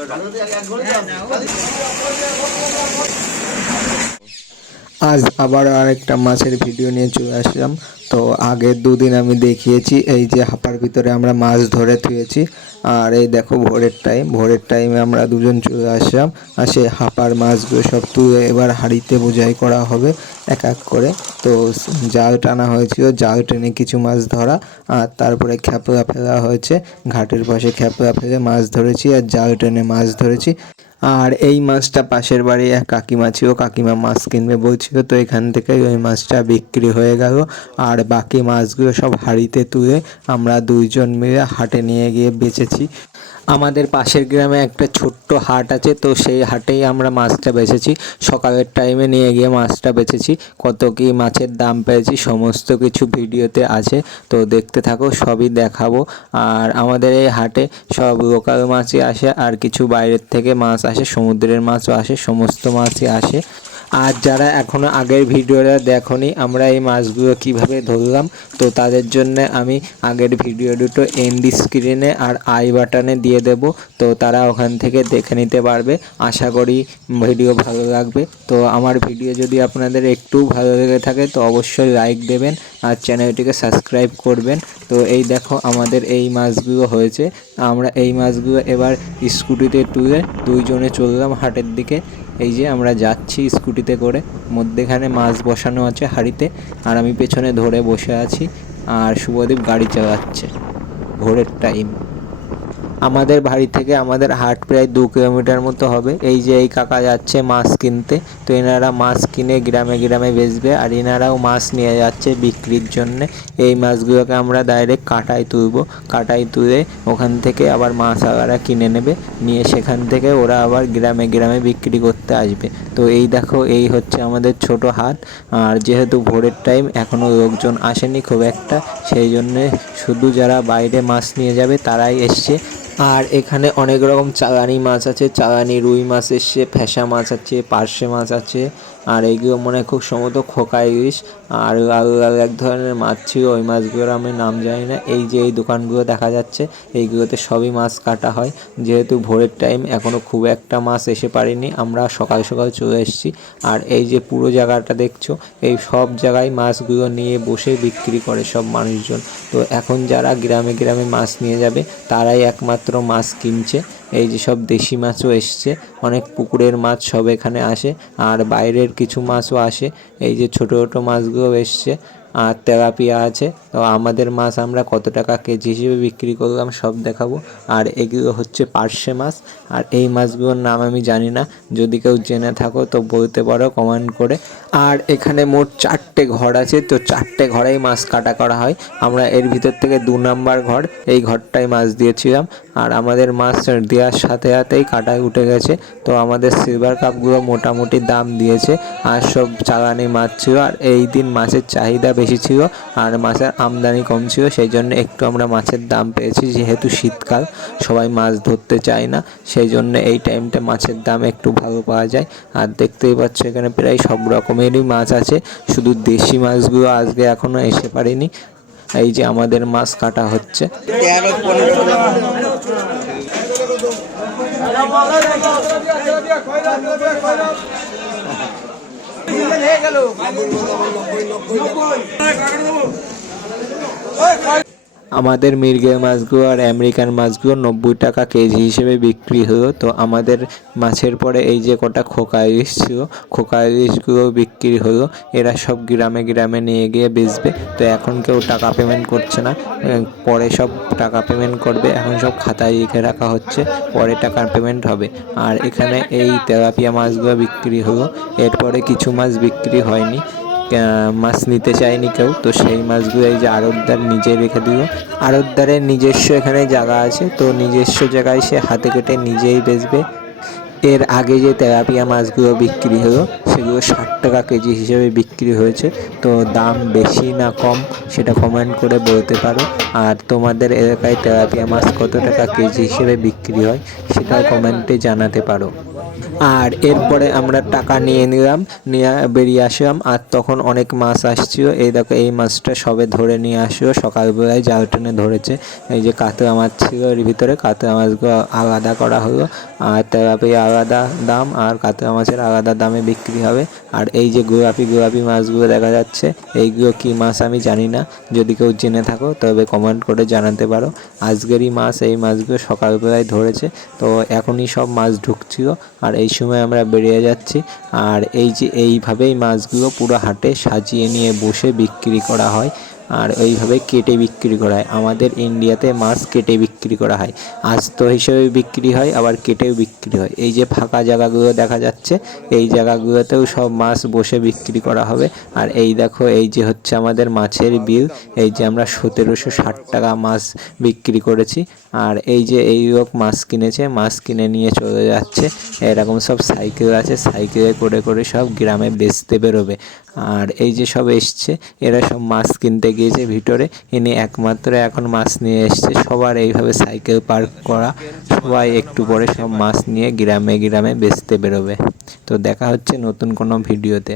রাজনীতি আজ আবার আরেকটা মাছের ভিডিও নিয়ে চলে আসলাম। তো আগের দুদিন আমি দেখিয়েছি, এই যে হাঁপার ভিতরে আমরা মাছ ধরে থুয়েছি, আর এই দেখো ভোরের টাইম ভোরের টাইমে আমরা দুজন চলে আসলাম, আর সেই হাঁপার মাছগুলো সব তুলে এবার হাঁড়িতে বোঝাই করা হবে এক এক করে। তো জাল টানা হয়েছিল, জাল টেনে কিছু মাছ ধরা, আর তারপরে খ্যাপলা ফেলা হয়েছে, ঘাটের পাশে খ্যাপলা ফেলে মাছ ধরেছি, আর জাল টেনে মাছ ধরেছি। আর এই মাছটা পাশের বাড়ি এক কাকিমা ছিল, কাকিমা মাছ কিনবে বলছিল, তো এখান থেকে ওই মাছটা বিক্রি হয়ে গেল। আর বাকি মাছগুলো সব হাড়িতে তুলে আমরা দুইজন মিলে হাটে নিয়ে গিয়ে বেচেছি। আমাদের পাশের গ্রামে একটা ছোট্ট হাট আছে, তো সেই হাটেই আমরা মাছটা বেচেছি সকালের টাইমে নিয়ে গিয়ে মাছটা বেচেছি কত কি মাছের দাম পেয়েছি, সমস্ত কিছু ভিডিওতে আছে। তো দেখতে থাকো, সবই দেখাবো। আর আমাদের এই হাটে সব লোকাল মাছই আসে, আর কিছু বাইরের থেকে মাছ আসে, সমুদ্রের মাছও আসে, সমস্ত মাছই আসে। আর যারা এখনও আগের ভিডিওটা দেখনি, আমরা এই মাছগুলো কীভাবে ধরলাম, তো তাদের জন্য আমি আগের ভিডিও দুটো এন্ড স্ক্রিনে আর আই বাটনে দিয়ে দেব, তো তারা ওখান থেকে দেখে নিতে পারবে। আশা করি ভিডিও ভালো লাগবে। তো আমার ভিডিও যদি আপনাদের একটু ভালো লেগে থাকে, তো অবশ্যই লাইক দেবেন আর চ্যানেলটিকে সাবস্ক্রাইব করবেন। তো এই দেখো আমাদের এই মাছগুলো হয়েছে। আমরা এই মাছগুলো এবার স্কুটিতে তুলে দুইজনে চললাম হাটের দিকে। এই যে আমরা যাচ্ছি স্কুটিতে করে, মধ্যেখানে মাছ বসানো আছে হাড়িতে, আর আমি পেছনে ধরে বসে আছি, আর শুভদীপ গাড়ি চালাচ্ছে, ভোরের টাইম আমাদের বাড়ি থেকে আমাদের হাট প্রায় দু কিলোমিটার মতো হবে। এই যে এই কাকা যাচ্ছে মাছ কিনতে, তো এনারা মাছ কিনে গ্রামে গ্রামে বেচবে আর এনারাও মাছ নিয়ে যাচ্ছে বিক্রির জন্যে। এই মাছগুলোকে আমরা ডাইরেক্ট কাটায় তুলব। কাটায় তুলে ওখান থেকে আবার মাছ আগারা কিনে নেবে। নিয়ে সেখান থেকে ওরা আবার গ্রামে গ্রামে বিক্রি করতে আসবে। তো এই দেখো, এই হচ্ছে আমাদের ছোট হাট। আর যেহেতু ভোরের টাইম এখনও লোকজন আসেনি খুব একটা। সেই জন্যে শুধু যারা বাইরে মাছ নিয়ে যাবে, তারাই এসছে। আর এখানে অনেক রকম চালানি মাছ আছে, চালানি রুই মাছ এসছে ফ্যাসা মাছ আছে, পার্শে মাছ আছে আর এইগুলো মনে খুব সম্ভবত খোকা ইলিশ। আর এক ধরনের মাছ ছিল, ওই মাছগুলোর আমি নাম জানি না। এই যে এই দোকানগুলো দেখা যাচ্ছে এইগুলোতে সবই মাছ কাটা হয়। যেহেতু ভোরের টাইম এখনও খুব একটা মাছ এসে পারিনি। আমরা সকাল সকাল চলে এসেছি। আর এই যে পুরো জায়গাটা দেখছ, এই সব জায়গায় মাছগুলো নিয়ে বসে বিক্রি করে সব মানুষজন। তো এখন যারা গ্রামে গ্রামে মাছ নিয়ে যাবে, তারাই একমাত্র মাছ কিনছে। এই যে সব দেশি মাছও এসছে, অনেক পুকুরের মাছ সব এখানে আসে, আর বাইরের কিছু মাছও আসে। এই যে ছোটো ছোটো মাছগুলো এসছে আর তেলাপিয়া আছে। তো আমাদের মাছ আমরা কত টাকা কেজি হিসেবে বিক্রি করলাম সব দেখাবো। আর এগুলো হচ্ছে পার্শে মাছ। আর এই মাছগুলোর নাম আমি জানি না। যদি কেউ জেনে থাকো তো বলতে পারো, কমেন্ট করে। আর এখানে মোট চারটে ঘর আছে। তো চারটে ঘরেই মাছ কাটা করা হয়। আমরা এর ভিতর থেকে দু নাম্বার ঘর, এই ঘরটায় মাছ দিয়েছিলাম। আর আমাদের মাছ দেওয়ার সাথে সাথেই কাটায় উঠে গেছে। তো আমাদের সিলভার কাপগুলো মোটামুটি দাম দিয়েছে। আর সব চালানি মাছ ছিল। আর এই দিন মাছের চাহিদা বেশি ছিল আর মাছের আমদানি কম ছিল সেই জন্য একটু আমরা মাছের দাম পেয়েছি। যেহেতু শীতকাল, সবাই মাছ ধরতে চায় না সেই জন্য এই টাইমটা মাছের দাম একটু ভালো পাওয়া যায়। আর দেখতেই পাচ্ছ এখানে প্রায় সব রকমেরই মাছ আছে, শুধু দেশি মাছগুলো আজকে এখনও এসে পারেনি। এই যে আমাদের মাছ কাটা হচ্ছে। হয়ে গেল। আমাদের মির্গে মাছগুলো আর আমেরিকান মাছগুলো নব্বই টাকা কেজি হিসেবে বিক্রি হলো। তো আমাদের মাছের পরে এই যে কটা খোকা ইলিশ ছিল, খোকা ইলিশগুলো বিক্রি হলো। এরা সব গ্রামে গ্রামে নিয়ে গিয়ে বেচবে। তো এখন কেউ টাকা পেমেন্ট করছে না। পরে সব টাকা পেমেন্ট করবে। এখন সব খাতায় লিখে রাখা হচ্ছে। পরে টাকা পেমেন্ট হবে। আর এখানে এই তেলাপিয়া মাছগুলো বিক্রি হলো। এরপরে কিছু মাছ বিক্রি হয়নি। মাছ নিতে চায়নি কেউ, তো সেই মাছগুলো এই যে আড়তদার নিজে রেখে দিল। আড়তদারের নিজস্ব এখানে জায়গা আছে, তো নিজস্ব জায়গায় সে হাতে কেটে নিজেই বেচবে। এর আগে যে তেলাপিয়া মাছগুলো বিক্রি হলো, সেগুলো ষাট টাকা কেজি হিসেবে বিক্রি হয়েছে। তো দাম বেশি না কম, সেটা কমেন্ট করে বলতে পারো। আর তোমাদের এলাকায় তেলাপিয়া মাছ কত টাকা কেজি হিসেবে বিক্রি হয় সেটা কমেন্টে জানাতে পারো। আর এরপরে আমরা টাকা নিয়ে নিলাম, নিয়ে বেরিয়ে আসলাম। আর তখন অনেক মাছ আসছিল। এই দেখো, এই মাছটা সবে ধরে নিয়ে আসলো। সকালবেলায় জাল টেনে ধরেছে। এই যে কাতলা মাছ ছিল এর ভিতরে, কাতলা মাছগুলো আলাদা করা হলো। আর তেলাপিয়া আলাদা দাম, আর কাতলা মাছের আলাদা দামে বিক্রি হবে। আর এই যে গোলাপি গোলাপি মাছগুলো দেখা যাচ্ছে, এইগুলো কি মাছ আমি জানি না। যদি কেউ জেনে থাকো, তবে কমেন্ট করে জানাতে পারো। আজকেরই মাছ, এই মাছগুলো সকালবেলায় ধরেছে। তো এখনই সব মাছ ঢুকছিল। আর এই সময় আমরা বেরিয়ে যাচ্ছি। আর এই যে এইভাবেই মাছগুলো পুরো হাটে সাজিয়ে নিয়ে বসে বিক্রি করা হয়। আর এইভাবে কেটে বিক্রি করা হয়। আমাদের ইন্ডিয়াতে মাছ কেটে বিক্রি করা হয়। আস্ত হিসেবে বিক্রি হয়, আবার কেটেও বিক্রি হয়। এই যে ফাঁকা জায়গাগুলো দেখা যাচ্ছে, এই জায়গাগুলোতেও সব মাছ বসে বিক্রি করা হবে। আর এই দেখো, এই যে হচ্ছে আমাদের মাছের বিল, এই যে আমরা সতেরোশো ষাট টাকা মাছ বিক্রি করেছি। আর এই যে এই লোক মাছ কিনেছে, মাছ কিনে নিয়ে চলে যাচ্ছে। এরকম সব সাইকেল আছে, সাইকেলে করে করে সব গ্রামে বেচতে বেরোবে। আর এই যে সব এসছে, এরা সব মাছ কিনতে গিয়েছে ভিতরে। ইনি একমাত্র এখন মাছ নিয়ে এসছে, সবার এইভাবে সাইকেল পার্ক করা, সবাই একটু পরে সব মাছ নিয়ে গ্রামে গ্রামে বেচতে বেরোবে। তো দেখা হচ্ছে নতুন কোনো ভিডিওতে।